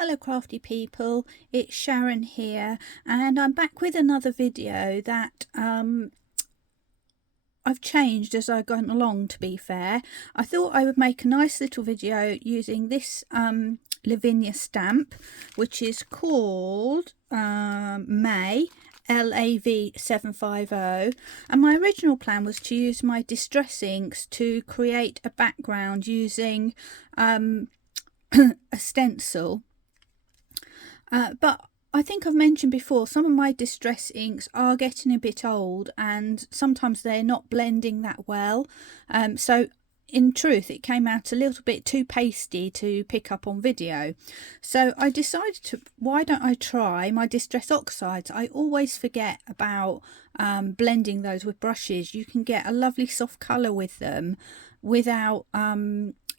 Hello crafty people, it's Sharon here, and I'm back with another video that I've changed as I've gone along, to be fair. I thought I would make a nice little video using this Lavinia stamp, which is called May LAV750, and my original plan was to use my distress inks to create a background using a stencil. But I think I've mentioned before, some of my distress inks are getting a bit old and sometimes they're not blending that well. So in truth, it came out a little bit too pasty to pick up on video. So I decided to, why don't I try my distress oxides? I always forget about blending those with brushes. You can get a lovely soft colour with them without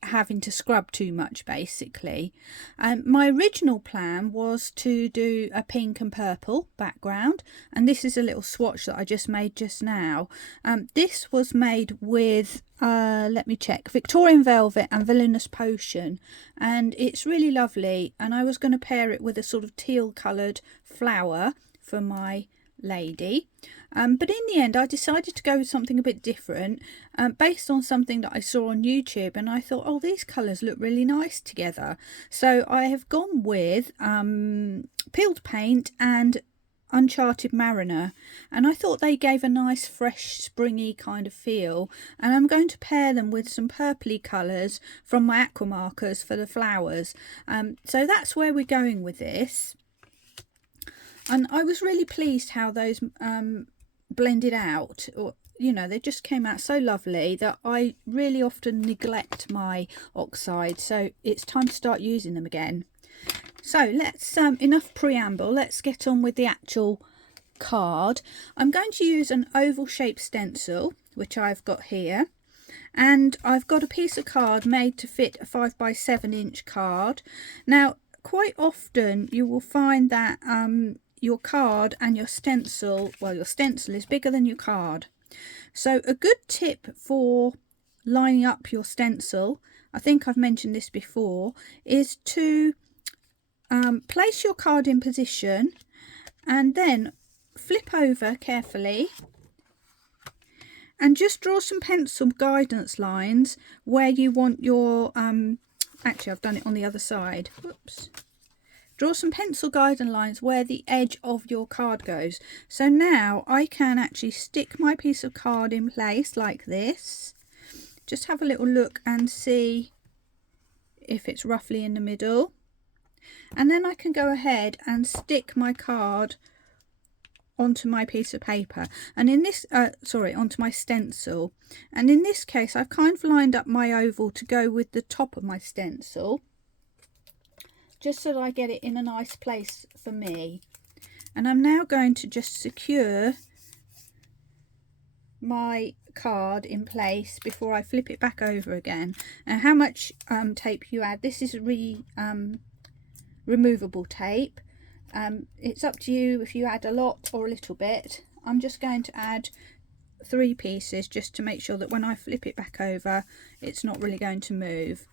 having to scrub too much, basically. My original plan was to do a pink and purple background, and this is a little swatch that I just made just now. This was made with let me check, Victorian Velvet and Villainous Potion, and it's really lovely, and I was going to pair it with a sort of teal coloured flower for my lady. But in the end I decided to go with something a bit different, based on something that I saw on YouTube, and I thought, oh, these colours look really nice together. So I have gone with peeled paint and Uncharted Mariner, and I thought they gave a nice fresh springy kind of feel, and I'm going to pair them with some purpley colours from my aqua markers for the flowers. So that's where we're going with this. And I was really pleased how those blended out, or you know, they just came out so lovely that I really often neglect my oxide, so it's time to start using them again. So let's enough preamble, let's get on with the actual card. I'm going to use an oval shaped stencil, which I've got here, and I've got a piece of card made to fit a 5x7 inch card. Now quite often you will find that your card and your stencil, well, your stencil is bigger than your card. So a good tip for lining up your stencil, I think I've mentioned this before, is to place your card in position and then flip over carefully and just draw some pencil guidance lines where you want your actually I've done it on the other side. Whoops. Draw some pencil guidance lines where the edge of your card goes. So now I can actually stick my piece of card in place like this. Just have a little look and see if it's roughly in the middle. And then I can go ahead and stick my card onto my piece of paper, and in this onto my stencil, and in this case I've kind of lined up my oval to go with the top of my stencil, just so that I get it in a nice place for me. And I'm now going to just secure my card in place before I flip it back over again. And how much tape you add, this is removable tape. It's up to you if you add a lot or a little bit. I'm just going to add 3 pieces just to make sure that when I flip it back over it's not really going to move.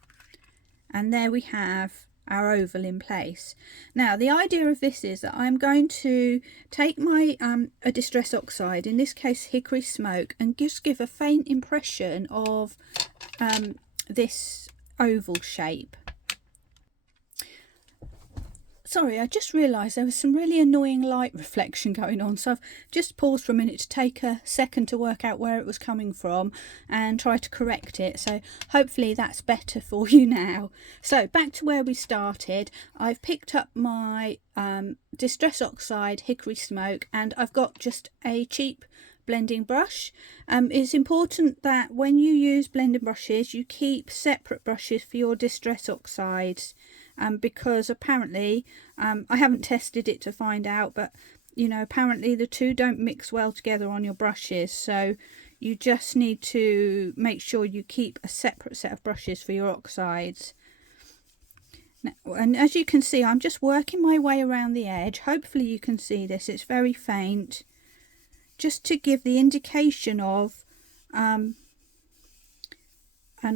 And there we have our oval in place. Now the idea of this is that I'm going to take my a distress oxide, in this case hickory smoke, and just give a faint impression of this oval shape. Sorry, I just realised there was some really annoying light reflection going on, so I've just paused for a minute to take a second to work out where it was coming from and try to correct it. So hopefully that's better for you now. So back to where we started. I've picked up my Distress Oxide Hickory Smoke, and I've got just a cheap blending brush. It's important that when you use blending brushes you keep separate brushes for your Distress Oxides. Because apparently, I haven't tested it to find out, but you know, apparently the two don't mix well together on your brushes, so you just need to make sure you keep a separate set of brushes for your oxides. Now, and as you can see, I'm just working my way around the edge. Hopefully you can see this, it's very faint, just to give the indication of an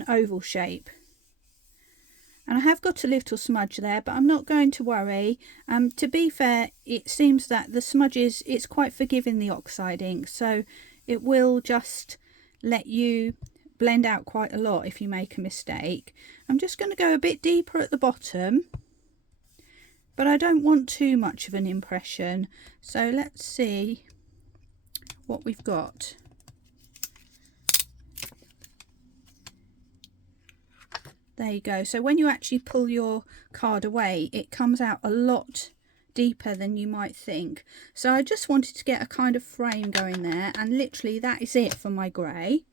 oval shape. And I have got a little smudge there, but I'm not going to worry. To be fair, it seems that the smudges, it's quite forgiving, the Oxide ink, so it will just let you blend out quite a lot if you make a mistake. I'm just going to go a bit deeper at the bottom, but I don't want too much of an impression. So let's see what we've got. There you go. So when you actually pull your card away, it comes out a lot deeper than you might think. So I just wanted to get a kind of frame going there, and literally that is it for my grey.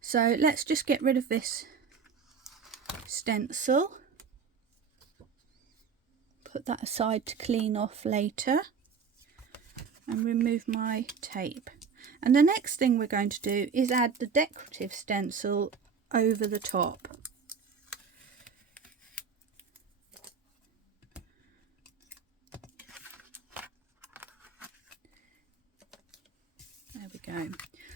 So let's just get rid of this stencil. Put that aside to clean off later, and remove my tape. And the next thing we're going to do is add the decorative stencil over the top. There we go.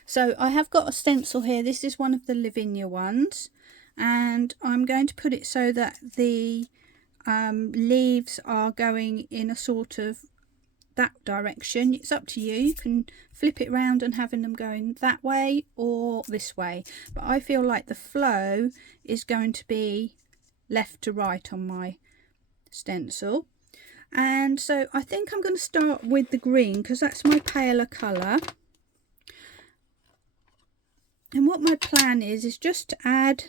So I have got a stencil here. This is one of the Lavinia ones, and I'm going to put it so that the leaves are going in a sort of that direction. It's up to you. You can flip it round and having them going that way or this way, but I feel like the flow is going to be left to right on my stencil. And so I think I'm going to start with the green because that's my paler colour. And what my plan is just to add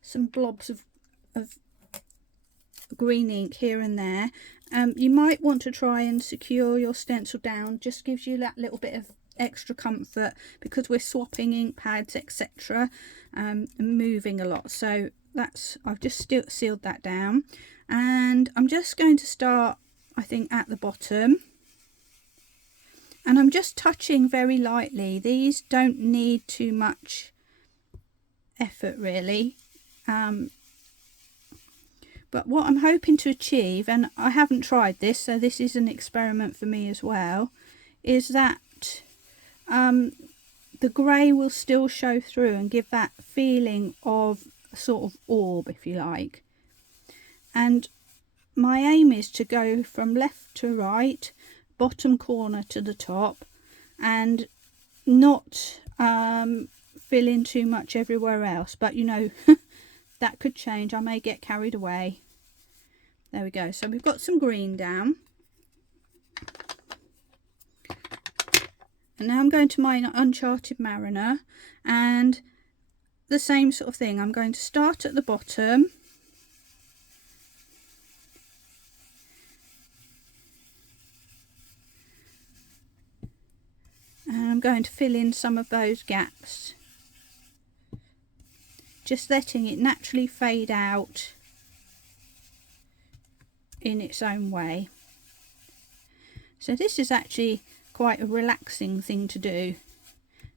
some blobs of green ink here and there. You might want to try and secure your stencil down, just gives you that little bit of extra comfort because we're swapping ink pads, etc., and moving a lot. So that's, I've just sealed that down, and I'm just going to start, I think, at the bottom, and I'm just touching very lightly. These don't need too much effort really. But what I'm hoping to achieve, and I haven't tried this, so this is an experiment for me as well, is that the grey will still show through and give that feeling of a sort of orb, if you like. And my aim is to go from left to right, bottom corner to the top, and not fill in too much everywhere else. But you know, that could change. I may get carried away. There we go. So we've got some green down. And now I'm going to my Uncharted Mariner, and the same sort of thing. I'm going to start at the bottom. And I'm going to fill in some of those gaps. Just letting it naturally fade out in its own way. So this is actually quite a relaxing thing to do,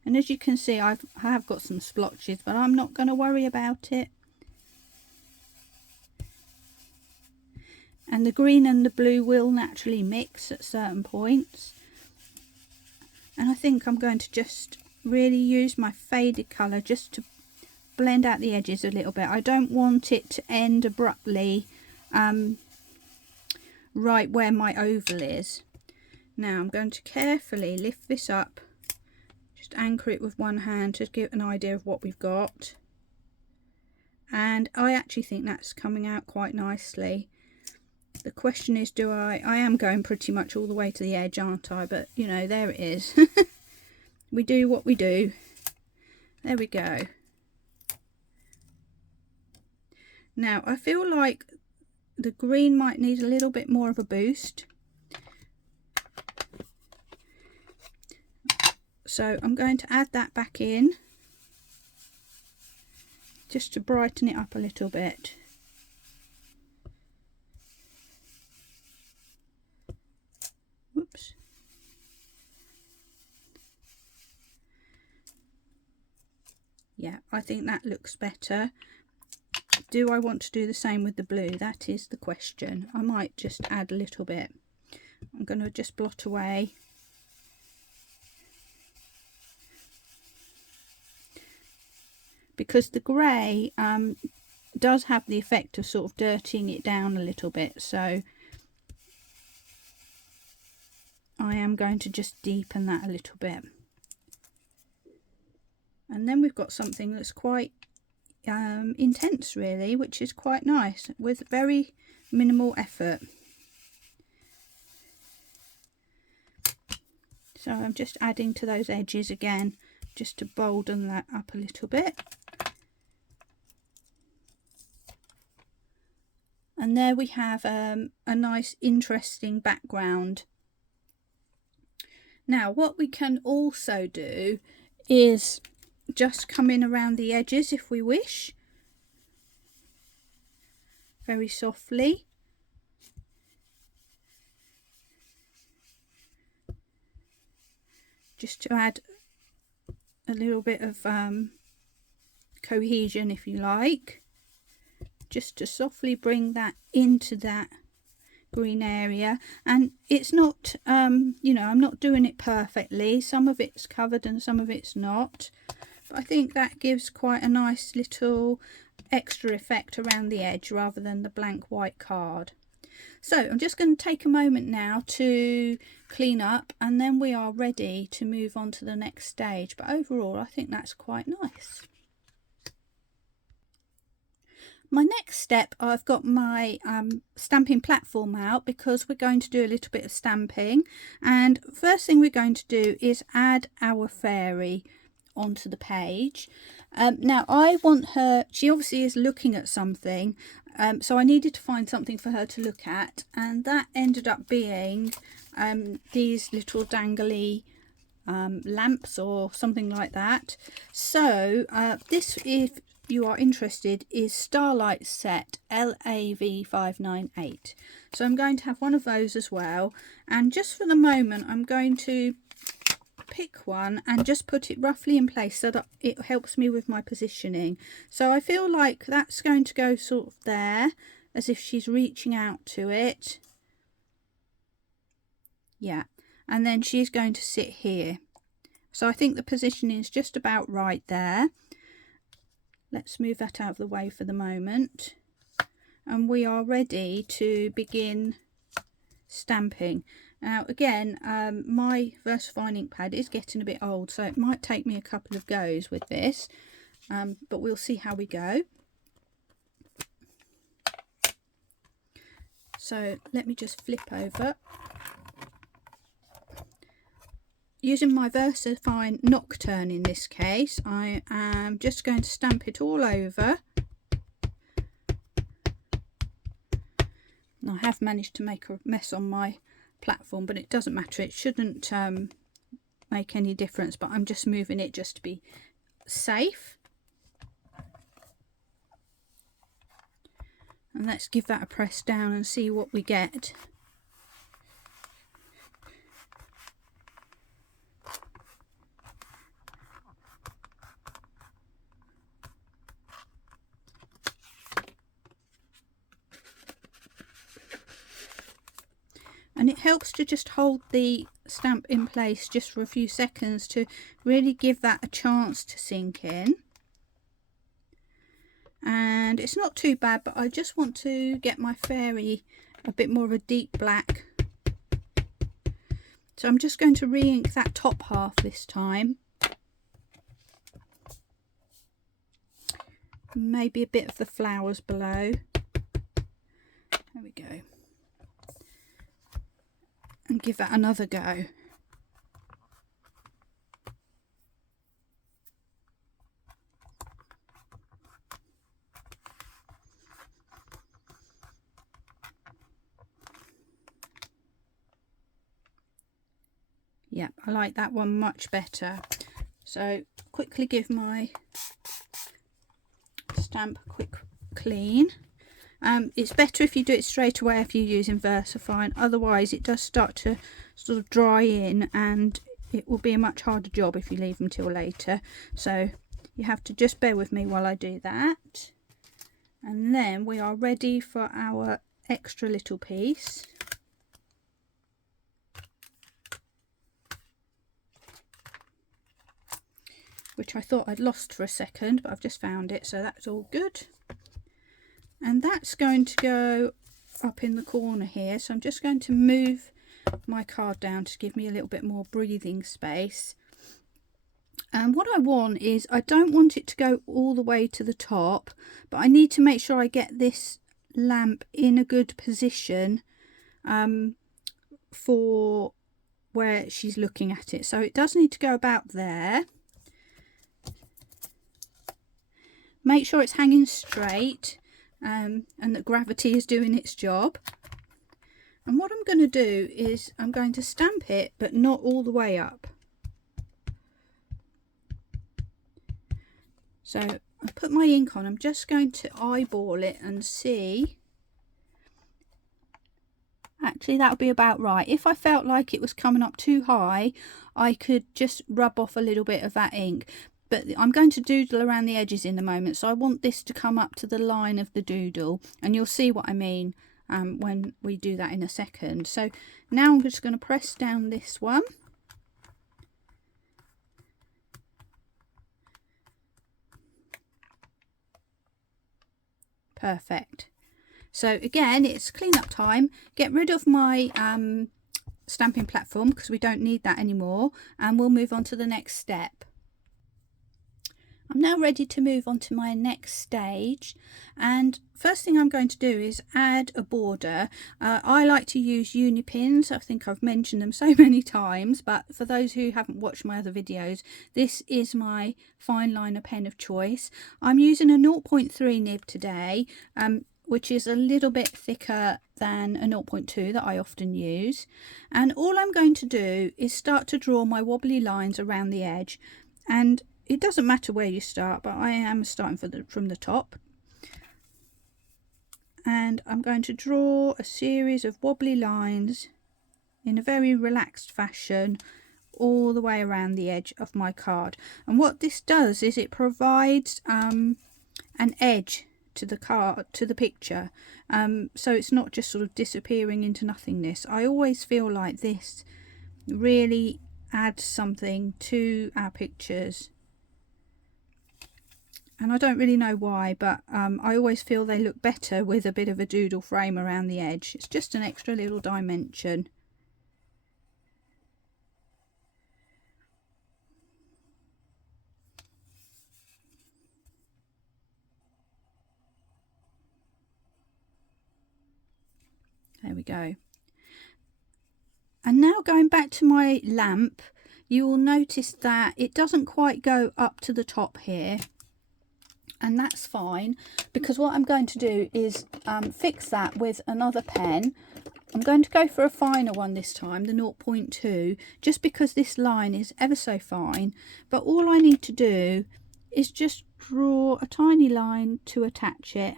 and as you can see I have got some splotches, but I'm not going to worry about it. And the green and the blue will naturally mix at certain points, and I think I'm going to just really use my faded colour just to blend out the edges a little bit. I don't want it to end abruptly right where my oval is. Now I'm going to carefully lift this up, just anchor it with one hand to give an idea of what we've got, and I actually think that's coming out quite nicely. The question is, I am going pretty much all the way to the edge, aren't I? But you know, there it is. We do what we do. There we go. Now I feel like the green might need a little bit more of a boost, so I'm going to add that back in just to brighten it up a little bit. Whoops. Yeah, I think that looks better. Do I want to do the same with the blue? That is the question. I might just add a little bit. I'm going to just blot away. because the grey does have the effect of sort of dirtying it down a little bit. So I am going to just deepen that a little bit. And then we've got something that's quite intense really, which is quite nice with very minimal effort. So I'm just adding to those edges again, just to bolden that up a little bit. And there we have a nice interesting background. Now what we can also do is just come in around the edges if we wish, very softly. Just to add a little bit of cohesion, if you like, just to softly bring that into that green area. And it's not you know, I'm not doing it perfectly, some of it's covered and some of it's not, but I think that gives quite a nice little extra effect around the edge rather than the blank white card. So I'm just going to take a moment now to clean up, and then we are ready to move on to the next stage. But overall I think that's quite nice. My next step, I've got my stamping platform out because we're going to do a little bit of stamping, and first thing we're going to do is add our fairy onto the page. Now I want her, she obviously is looking at something, so I needed to find something for her to look at, and that ended up being these little dangly lamps or something like that. So this, if you are interested, is Starlight Set LAV598. So I'm going to have one of those as well, and just for the moment I'm going to pick one and just put it roughly in place so that it helps me with my positioning. So I feel like that's going to go sort of there, as if she's reaching out to it. Yeah, and then she's going to sit here. So I think the positioning is just about right there. Let's move that out of the way for the moment, and we are ready to begin stamping. Now again, my VersaFine ink pad is getting a bit old, so it might take me a couple of goes with this, but we'll see how we go. So let me just flip over. Using my VersaFine Nocturne in this case, I am just going to stamp it all over. I have managed to make a mess on my platform, but it doesn't matter, it shouldn't make any difference, but I'm just moving it just to be safe. And let's give that a press down and see what we get. And it helps to just hold the stamp in place just for a few seconds to really give that a chance to sink in. And it's not too bad, but I just want to get my fairy a bit more of a deep black. So I'm just going to re-ink that top half this time. Maybe a bit of the flowers below. There we go. And give that another go. Yep, I like that one much better. So quickly give my stamp a quick clean. It's better if you do it straight away if you're using VersaFine, otherwise it does start to sort of dry in and it will be a much harder job if you leave them till later. So you have to just bear with me while I do that. And then we are ready for our extra little piece. which I thought I'd lost for a second, but I've just found it, so that's all good. And that's going to go up in the corner here, so I'm just going to move my card down to give me a little bit more breathing space. And what I want is, I don't want it to go all the way to the top, but I need to make sure I get this lamp in a good position for where she's looking at it. So it does need to go about there. Make sure it's hanging straight and that gravity is doing its job. And what I'm going to do is I'm going to stamp it, but not all the way up. So I put my ink on. I'm just going to eyeball it and see. Actually, that would be about right. If I felt like it was coming up too high, I could just rub off a little bit of that ink. But I'm going to doodle around the edges in a moment, so I want this to come up to the line of the doodle, and you'll see what I mean when we do that in a second. So now I'm just going to press down this one. Perfect. So again, it's clean up time. Get rid of my stamping platform because we don't need that anymore, and we'll move on to the next step. I'm now ready to move on to my next stage, and first thing I'm going to do is add a border. I like to use uni pins. I think I've mentioned them so many times, but for those who haven't watched my other videos, this is my fine liner pen of choice. I'm using a 0.3 nib today, which is a little bit thicker than a 0.2 that I often use. And all I'm going to do is start to draw my wobbly lines around the edge, and it doesn't matter where you start, but I am starting from the top. And I'm going to draw a series of wobbly lines in a very relaxed fashion all the way around the edge of my card. And what this does is it provides an edge to the card, to the picture, so it's not just sort of disappearing into nothingness. I always feel like this really adds something to our pictures. And I don't really know why, but I always feel they look better with a bit of a doodle frame around the edge. It's just an extra little dimension. There we go. And now going back to my lamp, you will notice that it doesn't quite go up to the top here. And that's fine, because what I'm going to do is fix that with another pen. I'm going to go for a finer one this time, the 0.2, just because this line is ever so fine. But all I need to do is just draw a tiny line to attach it,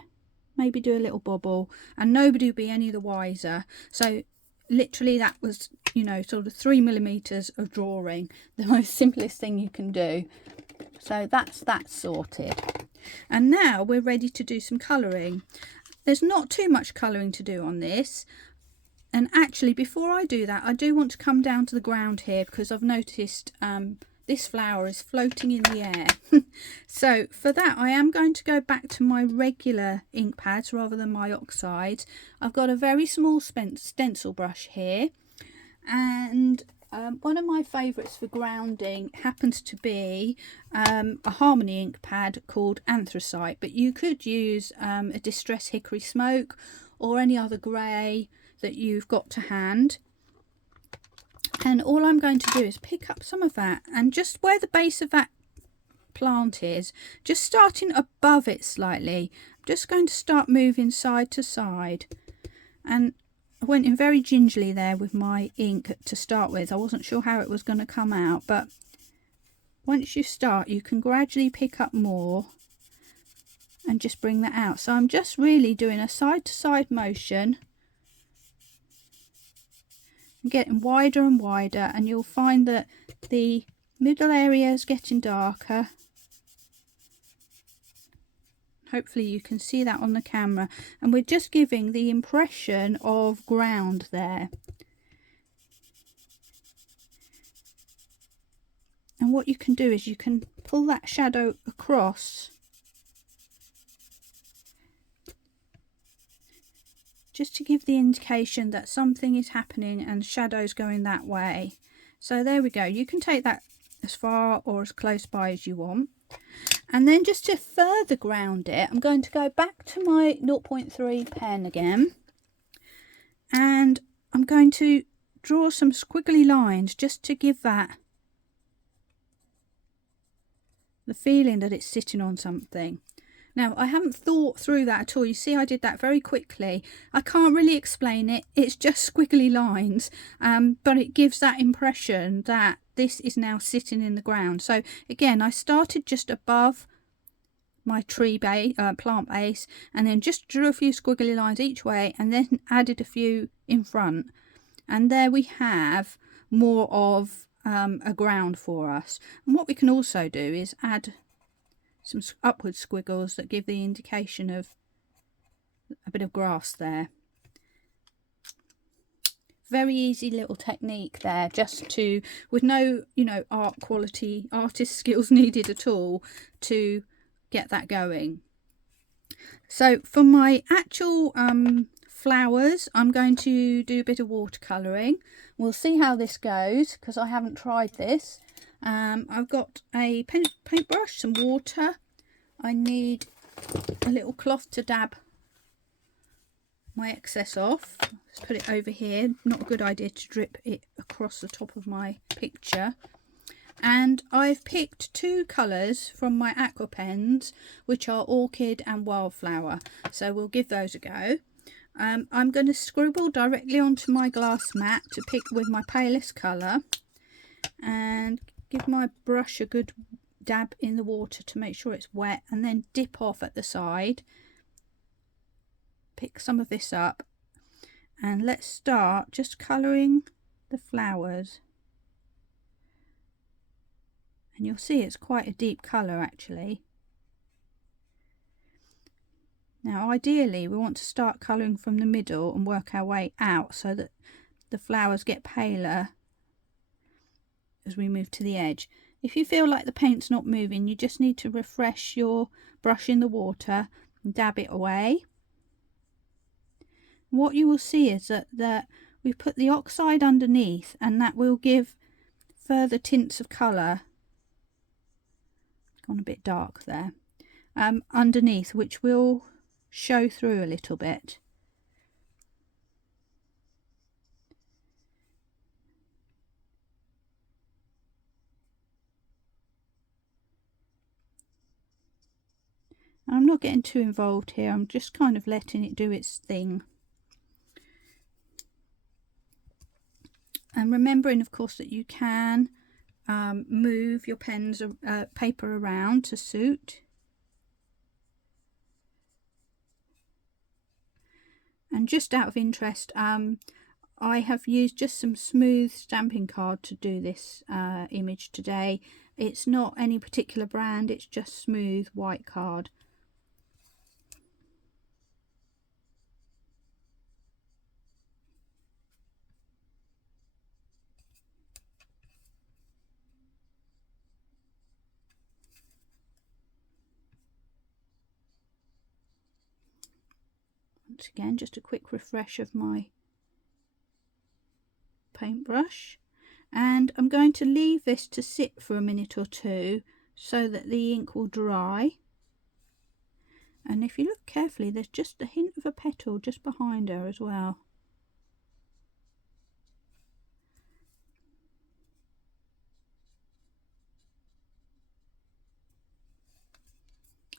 maybe do a little bobble, and nobody will be any the wiser. So literally that was, you know, sort of 3mm of drawing, the most simplest thing you can do. So that's that sorted. And now we're ready to do some colouring. There's not too much colouring to do on this. And actually, before I do that, I do want to come down to the ground here, because I've noticed this flower is floating in the air. So for that, I am going to go back to my regular ink pads rather than my oxides. I've got a very small stencil brush here, and one of my favourites for grounding happens to be a Harmony ink pad called Anthracite, but you could use a Distress Hickory Smoke or any other grey that you've got to hand. And all I'm going to do is pick up some of that, and just where the base of that plant is, just starting above it slightly, I'm just going to start moving side to side. And I went in very gingerly there with my ink to start with. I wasn't sure how it was going to come out, but once you start, you can gradually pick up more and just bring that out. So I'm just really doing a side to side motion, getting wider and wider, and you'll find that the middle area is getting darker. Hopefully you can see that on the camera, and we're just giving the impression of ground there. And what you can do is you can pull that shadow across just to give the indication that something is happening and shadows going that way. So there we go. You can take that as far or as close by as you want. And then just to further ground it, I'm going to go back to my 0.3 pen again. And I'm going to draw some squiggly lines just to give that the feeling that it's sitting on something. Now, I haven't thought through that at all. You see, I did that very quickly. I can't really explain it. It's just squiggly lines, but it gives that impression that this is now sitting in the ground. So again, I started just above my tree base, plant base, and then just drew a few squiggly lines each way, and then added a few in front. And there we have more of a ground for us. And what we can also do is add some upward squiggles that give the indication of a bit of grass there. Very easy little technique there, just to, with no, you know, artist skills needed at all to get that going. So for my actual flowers, I'm going to do a bit of watercolouring. We'll see how this goes because I haven't tried this. I've got a paintbrush, some water. I need a little cloth to dab my excess off. Let's put it over here. Not a good idea to drip it across the top of my picture. And I've picked two colours from my aqua pens, which are Orchid and Wildflower. So we'll give those a go. I'm going to scribble directly onto my glass mat to pick with my palest colour, and give my brush a good dab in the water to make sure it's wet, and then dip off at the side. Pick some of this up, and let's start just colouring the flowers. And you'll see it's quite a deep colour actually. Now ideally we want to start colouring from the middle and work our way out so that the flowers get paler as we move to the edge. If you feel like the paint's not moving, you just need to refresh your brush in the water and dab it away. What you will see is that we've put the oxide underneath, and that will give further tints of colour. Gone a bit dark there. Underneath, which will show through a little bit. I'm not getting too involved here, I'm just kind of letting it do its thing. And remembering, of course, that you can move your pens, paper around to suit. And just out of interest, I have used just some smooth stamping card to do this image today. It's not any particular brand, it's just smooth white card. Once again, just a quick refresh of my paintbrush, and I'm going to leave this to sit for a minute or two so that the ink will dry. And if you look carefully, there's just a hint of a petal just behind her as well.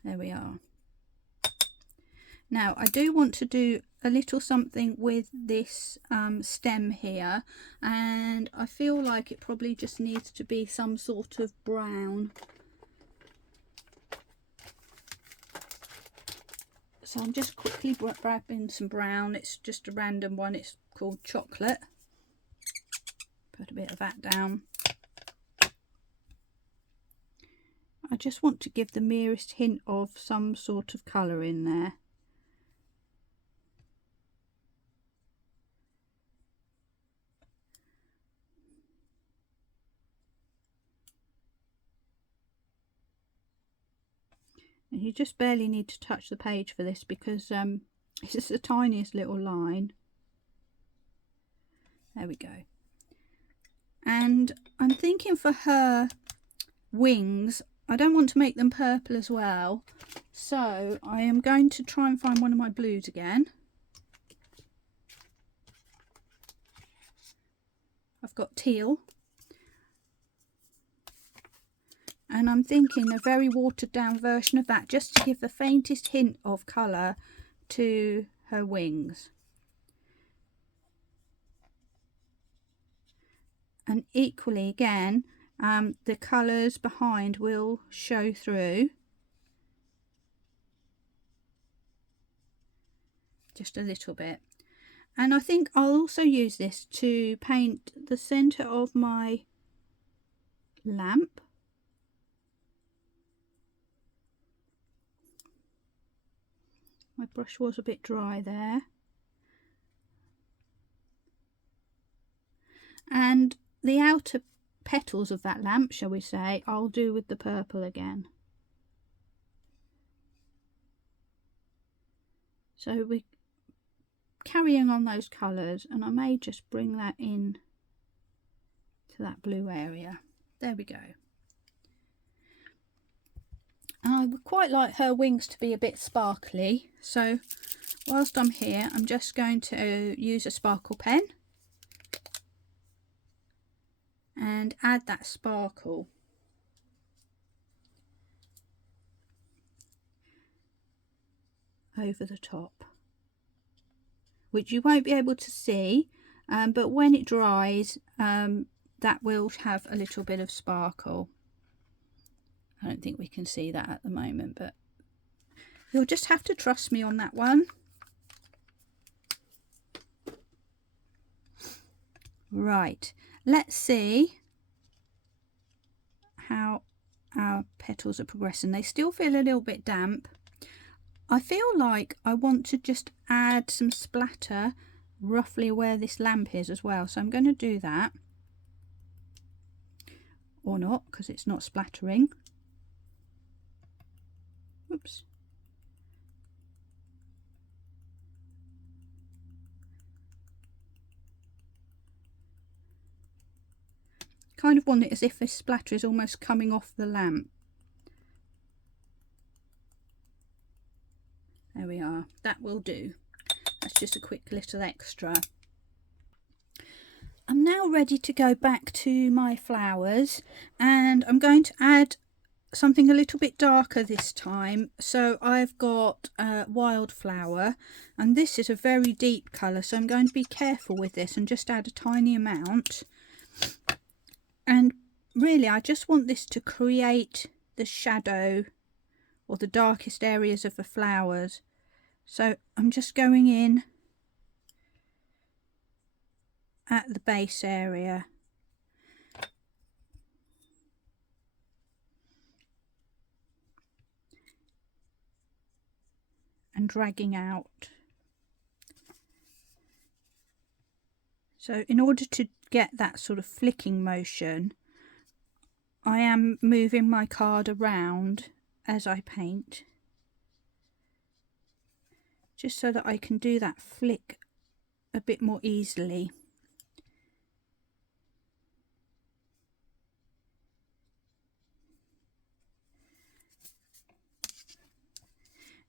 There we are. Now I do want to do a little something with this stem here, and I feel like it probably just needs to be some sort of brown. So I'm just quickly grabbing some brown. It's just a random one, it's called Chocolate. Put a bit of that down. I just want to give the merest hint of some sort of colour in there. And you just barely need to touch the page for this because it's just the tiniest little line. There we go. And I'm thinking for her wings, I don't want to make them purple as well, so I am going to try and find one of my blues again. I've got teal, and I'm thinking a very watered down version of that, just to give the faintest hint of colour to her wings. And equally again, the colours behind will show through just a little bit. And I think I'll also use this to paint the centre of my lamp. My brush was a bit dry there. And the outer petals of that lamp, shall we say, I'll do with the purple again. So we're carrying on those colours, and I may just bring that in to that blue area. There we go. And I would quite like her wings to be a bit sparkly, so whilst I'm here, I'm just going to use a sparkle pen and add that sparkle. Over the top, which you won't be able to see, but when it dries, that will have a little bit of sparkle. I don't think we can see that at the moment, but you'll just have to trust me on that one. Right, let's see how our petals are progressing. They still feel a little bit damp. I feel like I want to just add some splatter roughly where this lamp is as well, so I'm going to do that. Or not, because it's not splattering. Oops. Kind of want it as if this splatter is almost coming off the lamp. There we are, that will do. That's just a quick little extra. I'm now ready to go back to my flowers, and I'm going to add something a little bit darker this time. So I've got Wildflower, and this is a very deep colour, so I'm going to be careful with this and just add a tiny amount. And really I just want this to create the shadow or the darkest areas of the flowers. So I'm just going in at the base area. And dragging out. So in order to get that sort of flicking motion, I am moving my card around as I paint, just so that I can do that flick a bit more easily.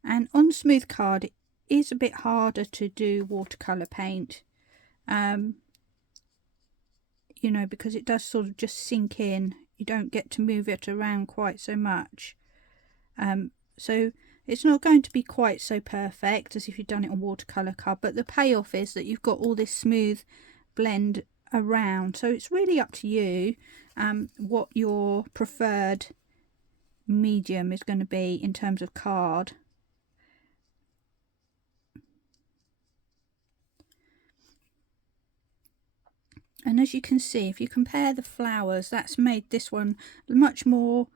And on smooth card it is a bit harder to do watercolour paint, you know, because it does sort of just sink in. You don't get to move it around quite so much. So it's not going to be quite so perfect as if you've done it on watercolour card, but the payoff is that you've got all this smooth blend around. So it's really up to you what your preferred medium is going to be in terms of card. And as you can see, if you compare the flowers, that's made this one much more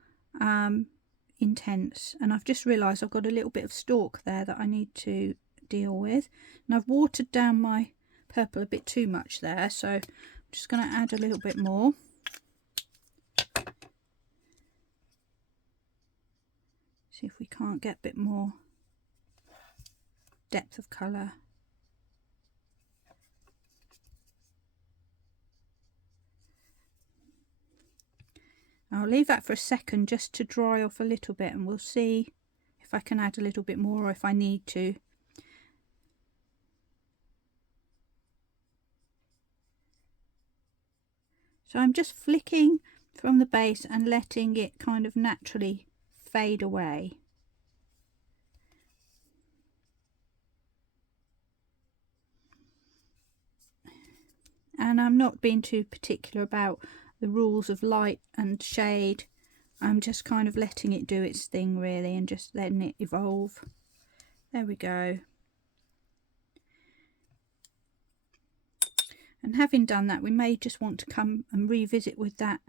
intense. And I've just realised I've got a little bit of stalk there that I need to deal with. And I've watered down my purple a bit too much there, so I'm just going to add a little bit more. See if we can't get a bit more depth of colour. I'll leave that for a second just to dry off a little bit, and we'll see if I can add a little bit more or if I need to. So I'm just flicking from the base and letting it kind of naturally fade away. And I'm not being too particular about the rules of light and shade. I'm just kind of letting it do its thing really, and just letting it evolve. There we go. And having done that, we may just want to come and revisit with that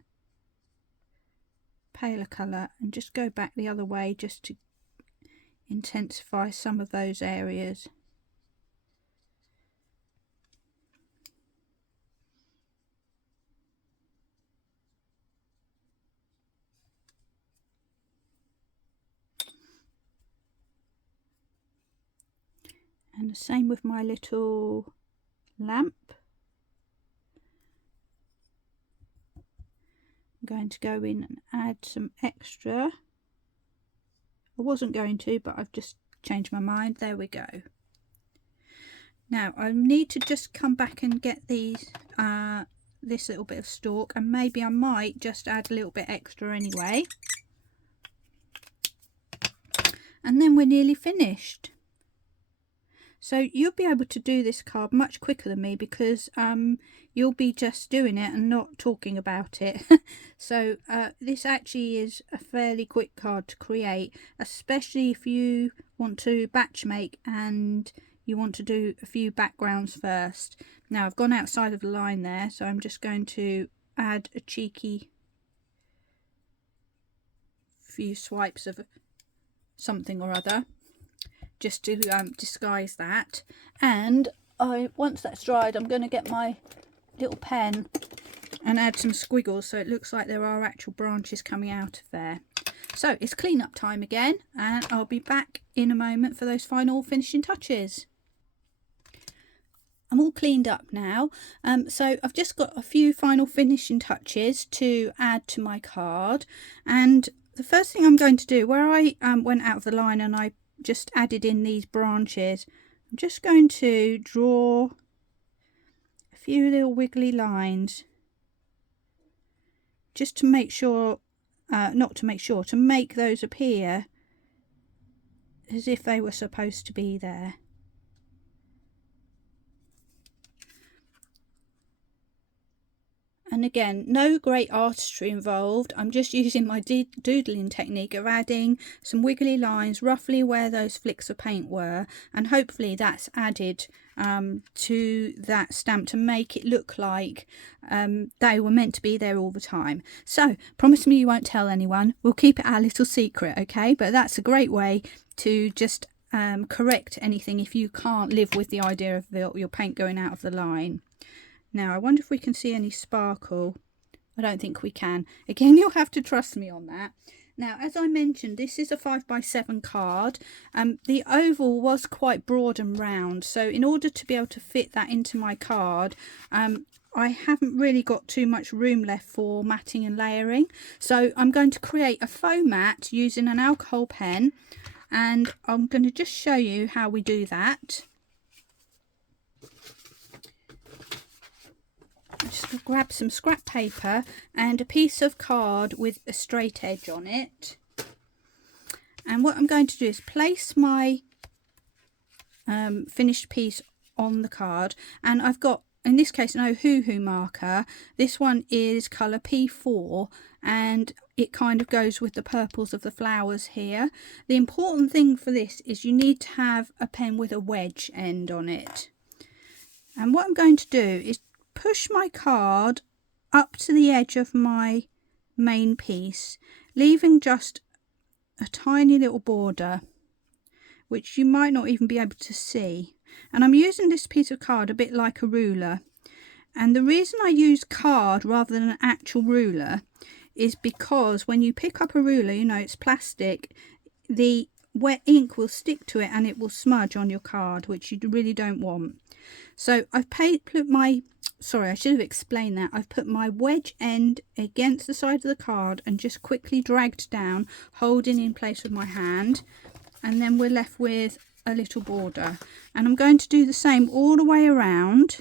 paler colour and just go back the other way just to intensify some of those areas. And the same with my little lamp. I'm going to go in and add some extra. I wasn't going to, but I've just changed my mind. There we go. Now I need to just come back and get these this little bit of stalk, and maybe I might just add a little bit extra anyway. And then we're nearly finished. So you'll be able to do this card much quicker than me, because you'll be just doing it and not talking about it. So this actually is a fairly quick card to create, especially if you want to batch make and you want to do a few backgrounds first. Now I've gone outside of the line there, so I'm just going to add a cheeky few swipes of something or other, just to disguise that. And once that's dried, I'm going to get my little pen and add some squiggles so it looks like there are actual branches coming out of there. So it's clean up time again, and I'll be back in a moment for those final finishing touches. I'm all cleaned up now, so I've just got a few final finishing touches to add to my card. And the first thing I'm going to do, where I went out of the line and I just added in these branches, I'm just going to draw a few little wiggly lines just to make sure, to make those appear as if they were supposed to be there. And again, no great artistry involved. I'm just using my doodling technique of adding some wiggly lines roughly where those flicks of paint were, and hopefully that's added to that stamp to make it look like they were meant to be there all the time. So promise me you won't tell anyone. We'll keep it our little secret, okay? But that's a great way to just correct anything if you can't live with the idea of your paint going out of the line. Now, I wonder if we can see any sparkle. I don't think we can. Again, you'll have to trust me on that. Now, as I mentioned, this is a 5x7 card. The oval was quite broad and round, so in order to be able to fit that into my card, I haven't really got too much room left for matting and layering. So I'm going to create a faux mat using an alcohol pen, and I'm going to just show you how we do that. Just grab some scrap paper and a piece of card with a straight edge on it, and what I'm going to do is place my finished piece on the card. And I've got, in this case, an Ohuhu marker. This one is colour P4, and it kind of goes with the purples of the flowers here. The important thing for this is you need to have a pen with a wedge end on it. And what I'm going to do is push my card up to the edge of my main piece, leaving just a tiny little border which you might not even be able to see. And I'm using this piece of card a bit like a ruler, and the reason I use card rather than an actual ruler is because when you pick up a ruler, you know, it's plastic, the wet ink will stick to it and it will smudge on your card, which you really don't want. So I've put my, sorry, I should have explained that. I've put my wedge end against the side of the card and just quickly dragged down, holding in place with my hand, and then we're left with a little border. And I'm going to do the same all the way around.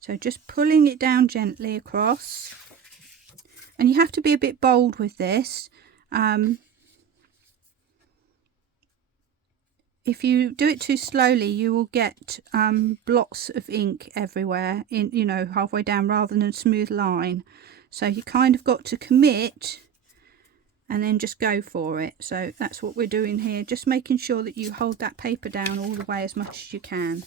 So just pulling it down gently across. And you have to be a bit bold with this. If you do it too slowly, you will get blots of ink everywhere, in, you know, halfway down, rather than a smooth line. So you kind of got to commit and then just go for it. So that's what we're doing here, just making sure that you hold that paper down all the way as much as you can.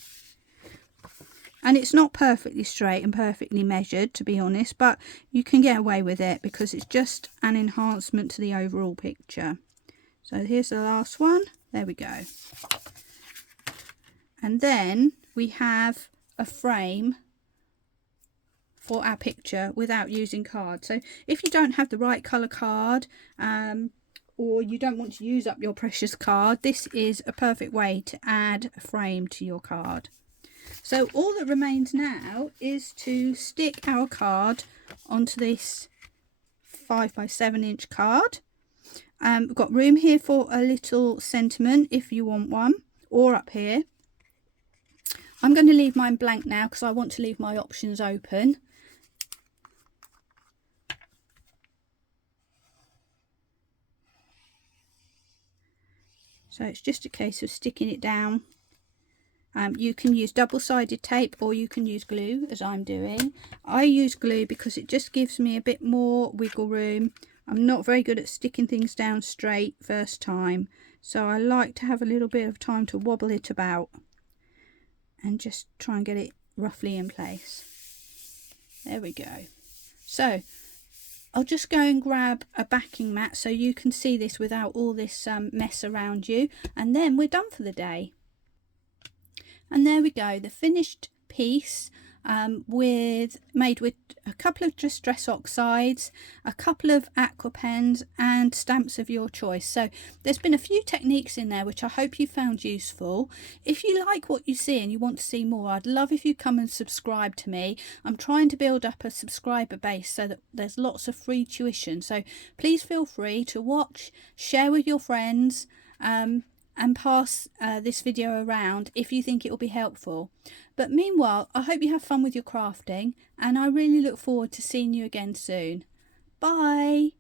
And it's not perfectly straight and perfectly measured, to be honest, but you can get away with it because it's just an enhancement to the overall picture. So here's the last one. There we go. And then we have a frame for our picture without using card. So if you don't have the right colour card, or you don't want to use up your precious card, this is a perfect way to add a frame to your card. So all that remains now is to stick our card onto this 5x7 inch card. We've got room here for a little sentiment if you want one, or up here. I'm going to leave mine blank now because I want to leave my options open. So it's just a case of sticking it down. You can use double-sided tape or you can use glue, as I'm doing. I use glue because it just gives me a bit more wiggle room. I'm not very good at sticking things down straight first time, so I like to have a little bit of time to wobble it about and just try and get it roughly in place. There we go. So I'll just go and grab a backing mat so you can see this without all this mess around you, and then we're done for the day. And there we go, the finished piece, made with a couple of Distress Oxides, a couple of aqua pens and stamps of your choice. So there's been a few techniques in there which I hope you found useful. If you like what you see and you want to see more, I'd love if you come and subscribe to me. I'm trying to build up a subscriber base so that there's lots of free tuition. So please feel free to watch, share with your friends, and pass this video around if you think it will be helpful. But meanwhile, I hope you have fun with your crafting, and I really look forward to seeing you again soon. Bye!